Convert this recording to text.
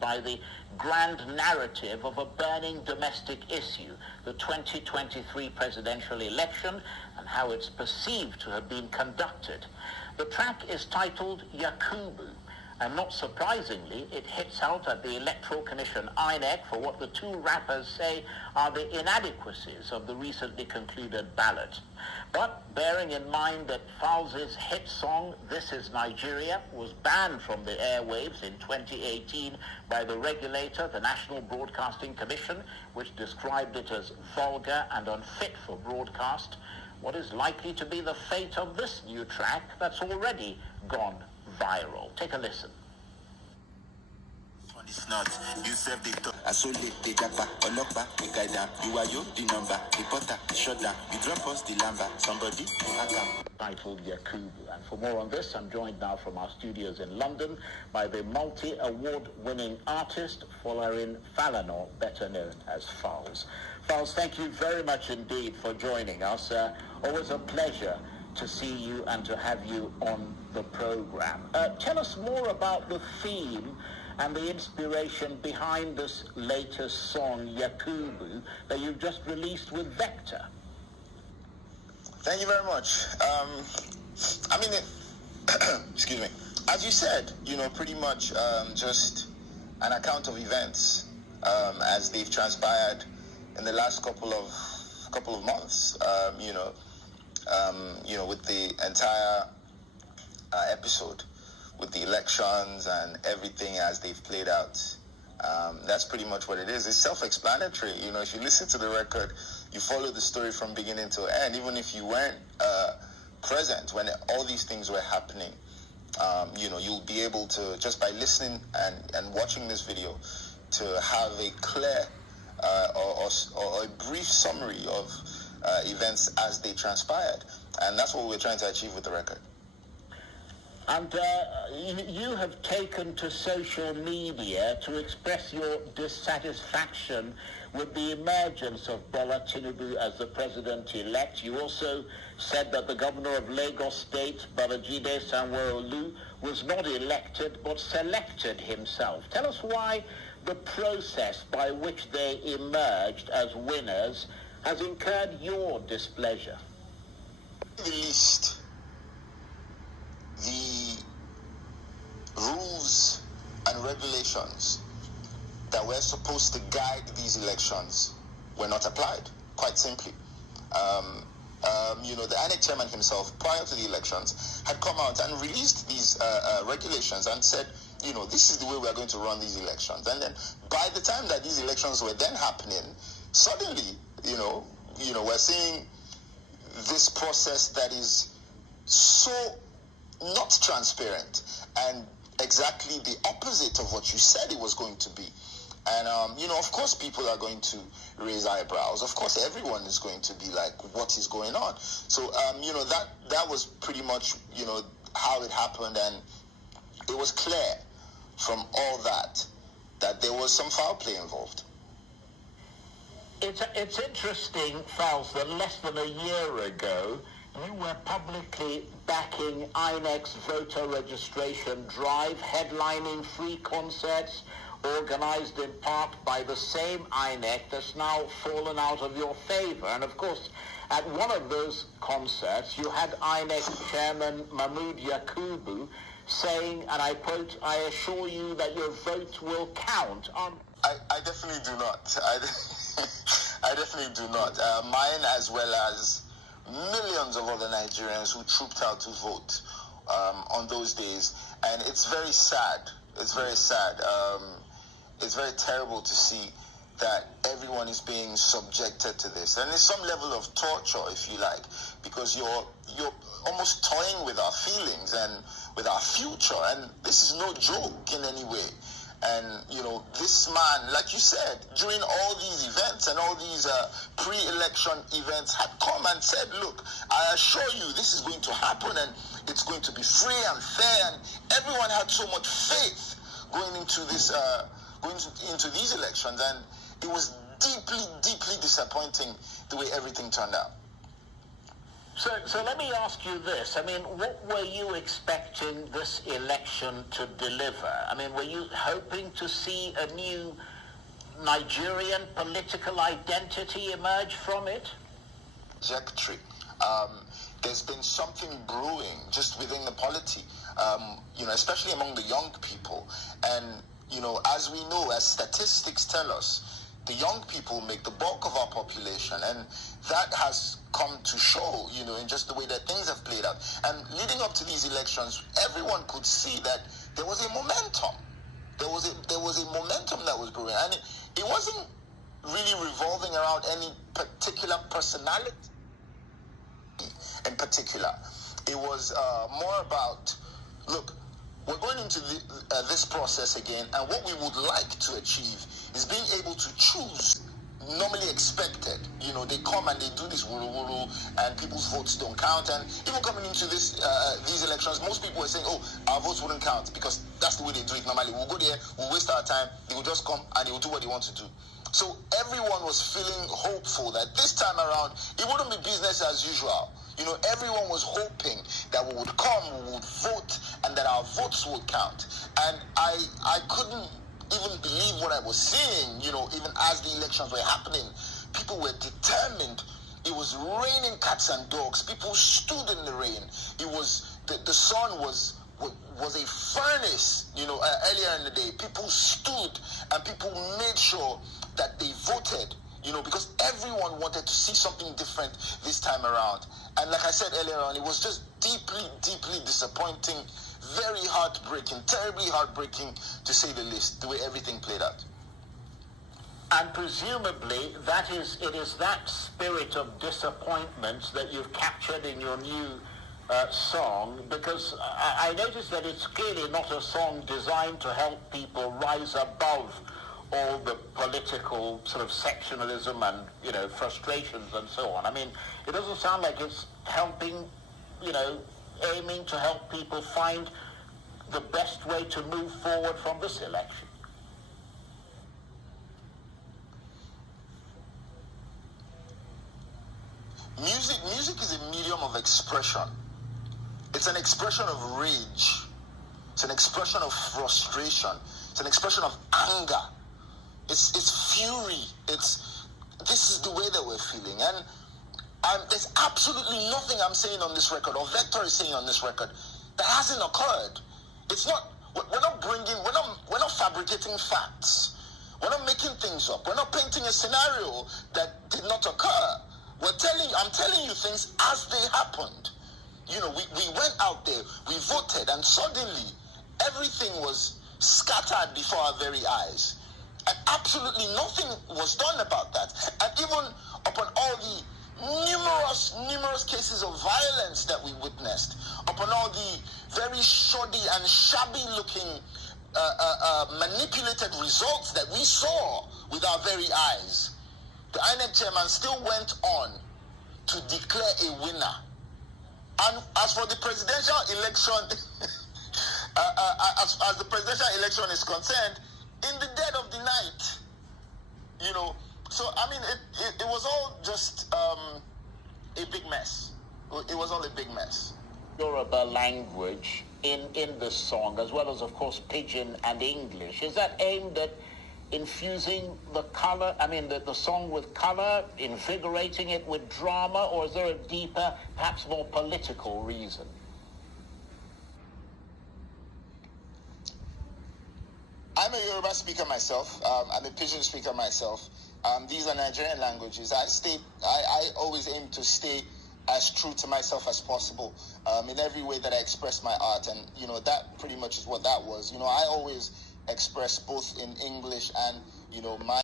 by the grand narrative of a burning domestic issue, the 2023 presidential election, and how it's perceived to have been conducted. The track is titled Yakubu, and not surprisingly, it hits out at the Electoral Commission, Inec, for what the two rappers say are the inadequacies of the recently concluded ballot. But bearing in mind that Falz's hit song, This Is Nigeria, was banned from the airwaves in 2018 by the regulator, the National Broadcasting Commission, which described it as vulgar and unfit for broadcast, what is likely to be the fate of this new track that's already gone viral? Take a listen. It's not. You serve the top. I so late, the japa, Olopa, the guy down. You are you, the number, the potter, the shut down. You drop us the lamba. Somebody, titled Yakubu. And for more on this, I'm joined now from our studios in London by the multi-award-winning artist, Folarin Falana, better known as Falz. Falz, thank you very much indeed for joining us. Always a pleasure to see you and to have you on the program. Tell us more about the theme and the inspiration behind this latest song, Yakubu, that you've just released with Vector. Thank you very much. Excuse me. As you said, pretty much just an account of events as they've transpired in the last couple of months. With the entire episode, with the elections and everything as they've played out. That's pretty much what it is. It's self-explanatory. If you listen to the record, you follow the story from beginning to end. Even if you weren't present when all these things were happening, you'll be able to, just by listening and watching this video, to have a clear or a brief summary of events as they transpired. And that's what we're trying to achieve with the record. And you have taken to social media to express your dissatisfaction with the emergence of Bola Tinubu as the president-elect. You also said that the governor of Lagos State, Babajide Sanwo-Olu, was not elected but selected himself. Tell us why the process by which they emerged as winners has incurred your displeasure. The least, the rules and regulations that were supposed to guide these elections were not applied, quite simply. The Inec chairman himself, prior to the elections, had come out and released these regulations and said, this is the way we are going to run these elections. And then by the time that these elections were then happening, suddenly, we're seeing this process that is so not transparent and exactly the opposite of what you said it was going to be. And, of course, people are going to raise eyebrows. Of course, everyone is going to be like, what is going on? So, that was pretty much, how it happened. And it was clear from all that there was some foul play involved. It's interesting, Falz, that less than a year ago, you were publicly backing Inec's voter registration drive, headlining free concerts organized in part by the same Inec that's now fallen out of your favor. And of course, at one of those concerts, you had Inec chairman Mahmood Yakubu saying, and I quote, "I assure you that your vote will count." I definitely do not. I definitely do not. Mine, as well as millions of other Nigerians who trooped out to vote on those days. And it's very sad. It's very sad. It's very terrible to see that everyone is being subjected to this. And it's some level of torture, if you like, because you're almost toying with our feelings and with our future. And this is no joke in any way. And, this man, like you said, during all these events and all these pre-election events had come and said, look, I assure you this is going to happen and it's going to be free and fair. And everyone had so much faith going into this, into these elections. And it was deeply, deeply disappointing the way everything turned out. So let me ask you this. I mean, what were you expecting this election to deliver? I mean, were you hoping to see a new Nigerian political identity emerge from it? Trajectory. There's been something brewing just within the polity, especially among the young people. And, as we know, as statistics tell us, the young people make the bulk of our population, and that has come to show, in just the way that things have played out. And leading up to these elections, everyone could see that there was a momentum. There was a momentum that was brewing, and it wasn't really revolving around any particular personality. In particular, it was more about, look, we're going into this process again, and what we would like to achieve is being able to choose normally expected. They come and they do this wuru-wuru, and people's votes don't count. And even coming into these elections, most people were saying, oh, our votes wouldn't count because that's the way they do it normally. We'll go there, we'll waste our time, they will just come and they will do what they want to do. So everyone was feeling hopeful that this time around, it wouldn't be business as usual. Everyone was hoping that we would come, we would vote, and that our votes would count. And I couldn't even believe what I was seeing, even as the elections were happening. People were determined. It was raining cats and dogs. People stood in the rain. It was, the sun was a furnace, earlier in the day. People stood and people made sure that they voted, because everyone wanted to see something different this time around. And like I said earlier on, it was just deeply, deeply disappointing, very heartbreaking, terribly heartbreaking, to say the least, the way everything played out. And presumably, it is that spirit of disappointment that you've captured in your new song, because I noticed that it's clearly not a song designed to help people rise above all the political sort of sectionalism and, frustrations and so on. I mean, it doesn't sound like it's helping, aiming to help people find the best way to move forward from this election. Music is a medium of expression. It's an expression of rage. It's an expression of frustration. It's an expression of anger. It's fury. This is the way that we're feeling. And there's absolutely nothing I'm saying on this record, or Vector is saying on this record, that hasn't occurred. It's not, we're not fabricating facts. We're not making things up. We're not painting a scenario that did not occur. I'm telling you things as they happened. We went out there, we voted, and suddenly everything was scattered before our very eyes. And absolutely nothing was done about that. And even upon all the numerous cases of violence that we witnessed, upon all the very shoddy and shabby looking manipulated results that we saw with our very eyes, the Inec chairman still went on to declare a winner. And as for the presidential election, as the presidential election is concerned, in the dead of the night, so I mean, it was all just a big mess. It was all a big mess. Yoruba language in the song, as well as, of course, Pidgin and English. Is that aimed at infusing the color, the song with color, invigorating it with drama, or is there a deeper, perhaps more political reason? I'm a Yoruba speaker myself. I'm a Pidgin speaker myself. These are Nigerian languages. I always aim to stay as true to myself as possible in every way that I express my art. And, that pretty much is what that was. I always express both in English and, my